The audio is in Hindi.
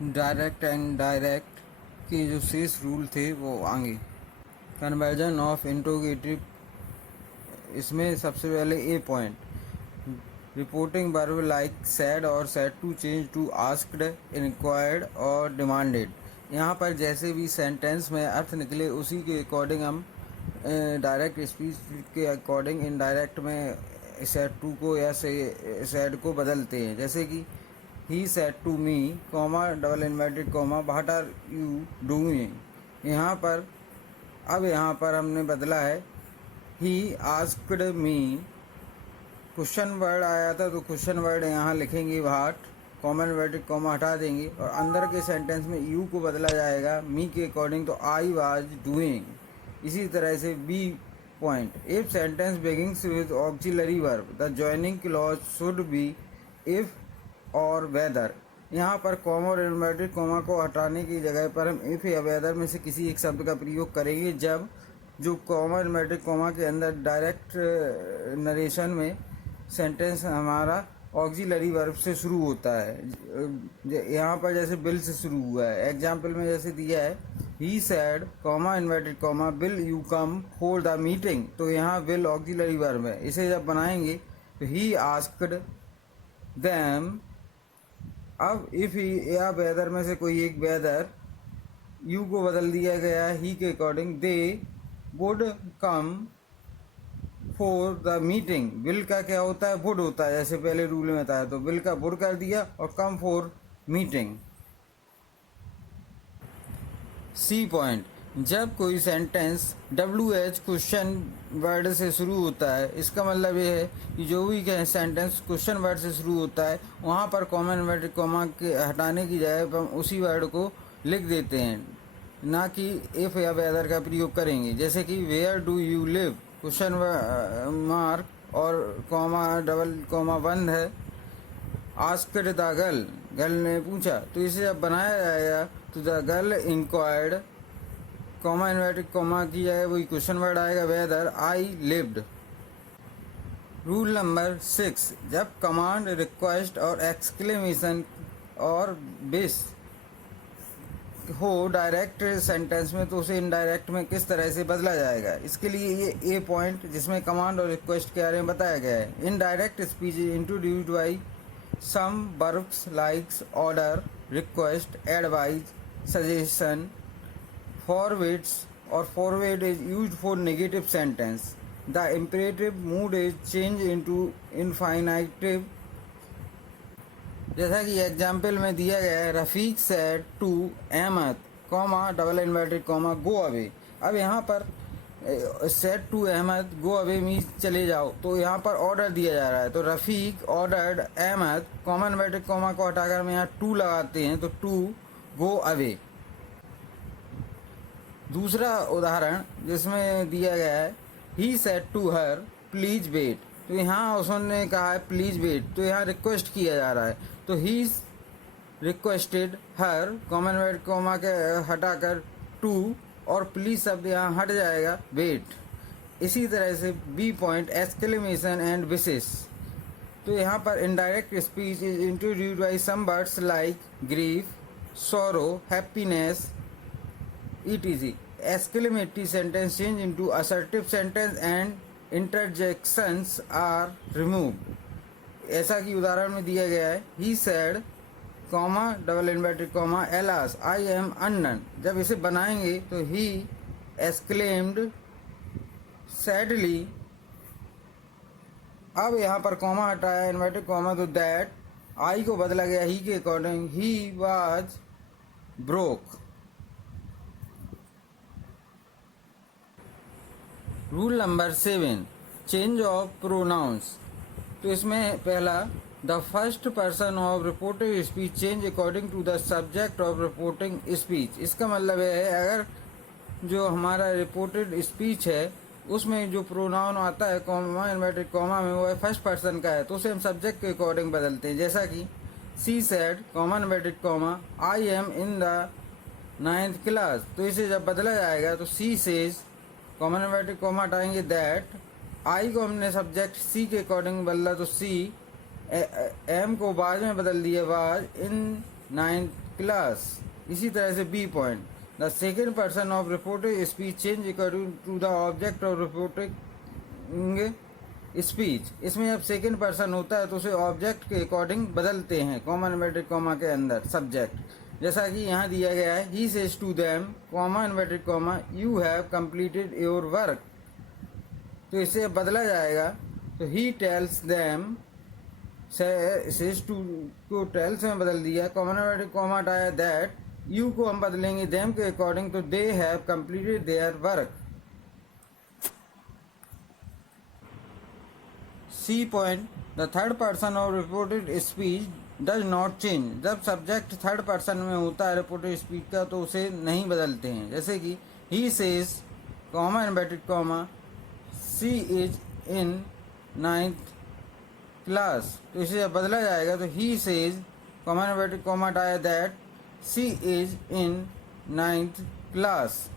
डायरेक्ट एंड डायरेक्ट के जो शेष रूल थे वो आगे। कन्वर्जन ऑफ इंट्रोगेटिव, इसमें सबसे पहले A point, reporting verb like said और said to change to asked, inquired और डिमांडेड। यहाँ पर जैसे भी सेंटेंस में अर्थ निकले उसी के अकॉर्डिंग हम डायरेक्ट स्पीच के अकॉर्डिंग इनडायरेक्ट में सैड टू को या सैड को बदलते हैं। जैसे कि he said to me, comma double inverted comma, what are you doing. यहाँ पर हमने बदला है he asked me, question word आया था तो क्वेश्चन वर्ड यहाँ लिखेंगे व्हाट, कॉमन इन्वर्टेड कॉमा हटा देंगे और अंदर के सेंटेंस में यू को बदला जाएगा मी के अकॉर्डिंग, तो आई वाज डूइंग। इसी तरह से B point, if sentence begins with auxiliary verb the joining clause should be if और वेदर। यहाँ पर कॉमा और इन्वर्टेड कॉमा को हटाने की जगह पर हम इफ या वेदर में से किसी एक शब्द का प्रयोग करेंगे जब जो कॉमा इन्वर्टेड कॉमा के अंदर डायरेक्ट नरेशन में सेंटेंस हमारा ऑक्सिलरी वर्ब से शुरू होता है। यहाँ पर जैसे बिल से शुरू हुआ है, एग्जाम्पल में जैसे दिया है he said comma inverted comma will you come for the meeting, तो यहाँ विल ऑक्सिलरी वर्ब है। इसे जब बनाएंगे तो ही आस्क्ड देम, अब इफ या वेदर में से कोई एक वेदर, यू को बदल दिया गया ही के according, they would come for the meeting. Will का क्या होता है, वुड होता है, जैसे पहले रूल में बताया, तो विल का वुड कर दिया और come for meeting. C point, जब कोई सेंटेंस WH क्वेश्चन वर्ड से शुरू होता है, इसका मतलब ये है कि जो भी सेंटेंस क्वेश्चन वर्ड से शुरू होता है वहाँ पर कॉमन इन्वर्टेड कॉमा के हटाने की जगह पर हम उसी वर्ड को लिख देते हैं, ना कि इफ या वेदर का प्रयोग करेंगे। जैसे कि where do you live, question mark और कॉमा डबल कॉमा बंद है, आस्क्ड द गर्ल, गर्ल ने पूछा, तो इसे जब बनाया जाएगा तो the girl inquired, comma inverted comma की जाए वही क्वेश्चन वर्ड आएगा whether I lived. Rule number 6, जब कमांड, रिक्वेस्ट और एक्सक्लेमेशन और बिस हो डायरेक्ट सेंटेंस में तो उसे इनडायरेक्ट में किस तरह से बदला जाएगा। इसके लिए ये ए पॉइंट जिसमें कमांड और रिक्वेस्ट के बारे में बताया गया है। Indirect speech is introduced by some verbs likes order, request, advise, suggestion, forwards, और forward is used for negative sentence. The imperative mood is change into infinitive. जैसा कि एग्जाम्पल में दिया गया है, Rafiq said to Ahmed, comma double inverted comma go away. अब यहाँ पर said to Ahmed go away means चले जाओ, तो यहाँ पर ऑर्डर दिया जा रहा है, तो Rafiq ordered Ahmed, comma inverted comma को हटाकर हम यहाँ टू लगाते हैं तो टू गो अवे। दूसरा उदाहरण जिसमें दिया गया है, he said to her please wait, तो यहाँ उसने कहा है प्लीज वेट, तो यहाँ रिक्वेस्ट किया जा रहा है, तो he requested her, common word comma के हटाकर टू और प्लीज शब्द यहाँ हट जाएगा वेट। इसी तरह से B point, exclamation and wishes, तो यहाँ पर indirect speech is introduced by some words like grief, sorrow, happiness, etc. Exclamatory sentence change into assertive sentence and interjections are removed. ऐसा कि उदाहरण में दिया गया है, he said, comma double inverted comma alas I am unknown। जब इसे बनाएंगे तो he exclaimed sadly, अब यहाँ पर कॉमा हटाया इन्वर्टेड कॉमा, तो that I को बदला गया he के according, he was broke। Rule number 7, change of pronouns, तो इसमें पहला, the first person of reported speech change according to the subject of reporting speech. इसका मतलब है अगर जो हमारा रिपोर्टेड स्पीच है उसमें जो प्रोनाउन आता है कॉमा इन्वर्टेड कॉमा में, वो है फर्स्ट पर्सन का है, तो उसे हम सब्जेक्ट के अकॉर्डिंग बदलते हैं। जैसा कि she said comma inverted comma I am in the 9th class, तो इसे जब बदला जाएगा तो she says, common inverted comma हटाएंगे दैट, आई को हमने सब्जेक्ट सी के अकॉर्डिंग बदला तो सी, एम को वाज में बदल दिया वाज इन 9th क्लास। इसी तरह से B point, the second person of reported speech change according to the object of reporting speech. इसमें जब सेकेंड पर्सन होता है तो उसे ऑब्जेक्ट के अकॉर्डिंग बदलते हैं, कॉमा इन्वर्टेड कॉमा के अंदर सब्जेक्ट। जैसा कि यहाँ दिया गया है, he says to them, comma inverted comma, you have completed your work. तो इसे बदला जाएगा, तो he tells them, says to को टेल्स में बदल दिया, कॉमा इन्वर्टेड कॉमा हटाया, दैट, यू को हम बदलेंगे देम के अकॉर्डिंग, तो they have completed their work. C point, the third person of reported speech does not change. जब सब्जेक्ट थर्ड पर्सन में होता है रिपोर्टेड स्पीच का तो उसे नहीं बदलते हैं। जैसे कि he says, comma inverted comma, she is in 9th class. तो इसे जब बदला जाएगा तो he says, comma inverted comma हटाया, that she is in 9th class.